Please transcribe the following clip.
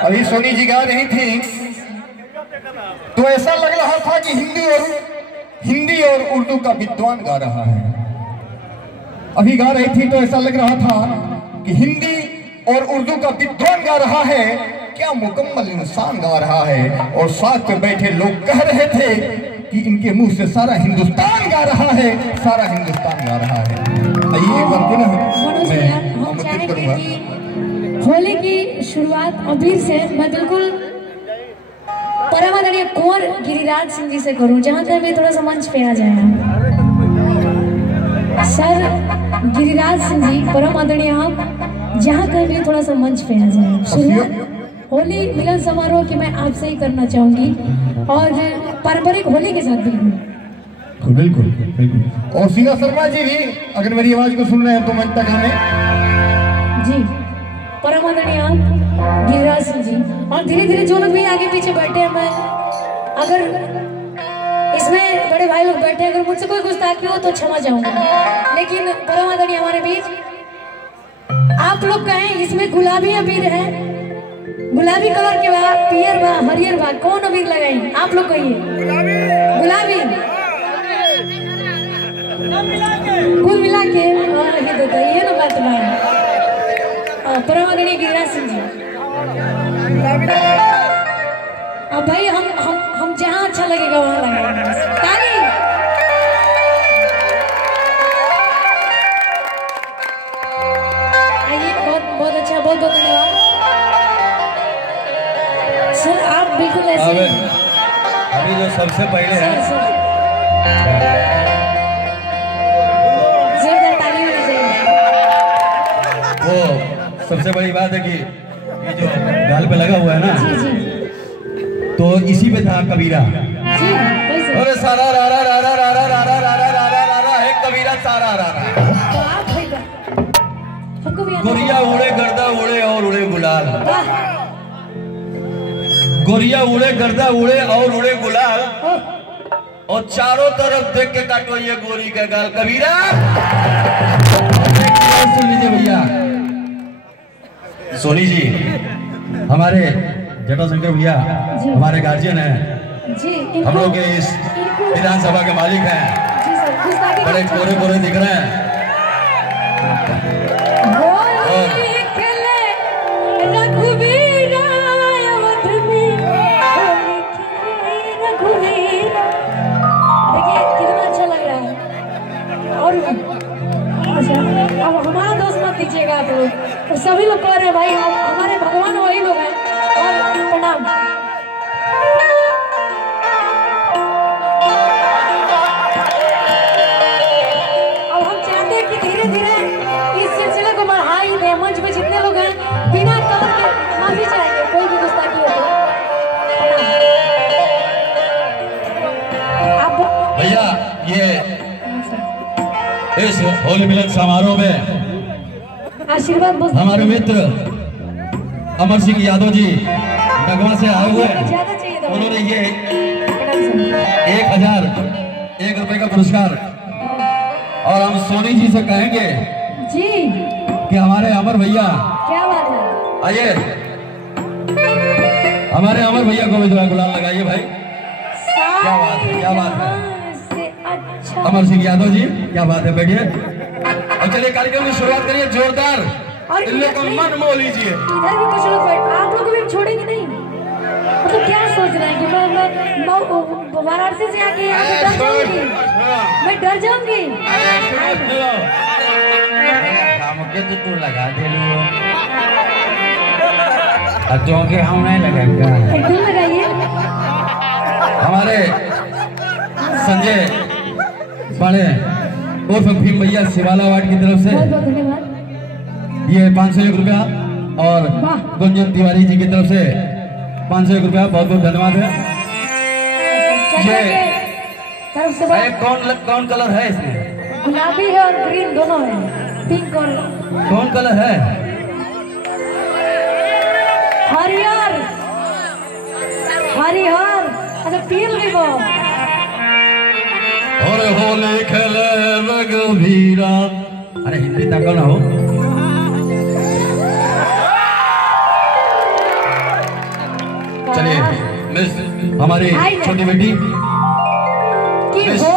अभी सोनी जी गा रही थी तो ऐसा लग रहा था कि हिंदी और उर्दू का विद्वान गा रहा है। अभी गा रही थी तो ऐसा लग रहा था कि हिंदी और उर्दू का विद्वान गा रहा है, क्या मुकम्मल इंसान गा रहा है। और साथ में बैठे लोग कह रहे थे कि इनके मुंह से सारा हिंदुस्तान गा रहा है, सारा हिंदुस्तान गा रहा है। आइए एक बार पुनः आमंत्रित करूंगा। होली की शुरुआत अबीर से मैं बिल्कुल परम आदरणीय कुंवर गिरिराज सिंह जी से करूं, जहां तक भी थोड़ा सा मंच पे आ जाए। सर गिरिराज सिंह जी परम आदरणीय, आप जहां तक भी थोड़ा सा मंच पे आ जाए। शुरुआत होली मिलन समारोह की मैं आपसे ही करना चाहूंगी और पारंपरिक होली के साथ बिल्कुल बिल्कुल बिल्कुल। और सिंगा शर्मा जी भी अगर मेरी आवाज को सुन रहे हैं तो मंच तक हमें जी परम आदरणीय गिरिराज सिंह जी। और धीरे धीरे जो लोग भी आगे पीछे बैठे हैं, मैं अगर इसमें बड़े भाई लोग बैठे, अगर मुझसे कोई गुस्ताखी हो तो क्षमा चाहूंगा, लेकिन परम आदरणीय हमारे बीच आप लोग कहें इसमें गुलाबी अबीर है, गुलाबी कलर के बाद पियर बा हरियर बा, कौन अबीर लगाई आप लोग कहिए? गुलाबी कुल मिला के ये ना बात है। परम आदरणीय गिरिराज सिंह जी, अब भाई हम जहाँ अच्छा लगेगा वहाँ लगाएंगे ताली। आइए, बहुत बहुत अच्छा, बहुत बहुत धन्यवाद सर। आप बिल्कुल ऐसे अभी जो सबसे पहले है ताली होनी चाहिए। वो सबसे बड़ी बात है कि ये जो गाल पे लगा हुआ है ना, जी जी तो इसी पे था कबीरा। जी अरे सारा रा रा रा रा रा रा रा रा रा रा रा रा रा है कबीरा सारा रा रा। तो आप भाई हमको भी गोरिया उड़े गर्दा उड़े और उड़े गुलाल, गोरिया उड़े गर्दा उड़े और उड़े गुलाल, और चारों तरफ देख के काटो ये गोरी का गाल। कबीरा सुन लीजिए भैया, सोनी जी हमारे जटाशंकर भैया हमारे गार्जियन हैं जी, हम लोग के इस विधानसभा के मालिक हैं, बड़े कोरे कोरे दिख रहे हैं। देखिए कितना अच्छा लग रहा है। और अब हमारा दोस्त मत दीजिएगा आप लोग, तो सभी लोग कह रहे हैं भाई हमारे भगवान वही लोग हैं। और प्रणाम। अब हम इस होली मिलन समारोह में आशीर्वाद बस हमारे मित्र अमर सिंह यादव जी नगवा से आए हुए हैं। ज्यादा चाहिए था उन्होंने ये 1001 रुपए का पुरस्कार, और हम सोनी जी से कहेंगे जी। कि हमारे अमर भैया, क्या बात है, आइए हमारे अमर भैया को भी गुलाल लगाइए भाई। क्या बात है, क्या बात है। अच्छा अमर सिंह यादव जी, क्या बात है, बैठिए और चलिए कार्यक्रम की शुरुआत करिए। जोरदार और इन लोग को मन मोह लीजिए। इधर भी कुछ लोग आप लोग को भी छोड़ेंगे नहीं, मतलब क्या सोच रहे हैं कि मैं वाराणसी से आके यहाँ पे डर जाऊंगी, मैं डर जाऊंगी। मुझे तो तू लगा दे के हम नहीं लगेगा। एकदम लगाइए। हमारे संजय बड़े उर्फ भीम भैया शिवाला वार्ड की तरफ से बहुत बहुत धन्यवाद। ये 501 रुपया, और गुंजन तिवारी जी की तरफ से 501 रुपया, बहुत बहुत धन्यवाद है। ये तरफ से कौन कलर है इसमें? गुलाबी है और ग्रीन दोनों है, पिंक और कौन कलर है? हरिहर, हरिहर। अच्छा पील गई वो। और होले खेले रघुवीरा। अरे हिंदी तक ना हो। चलिए मिस हमारी छोटी बेटी की हो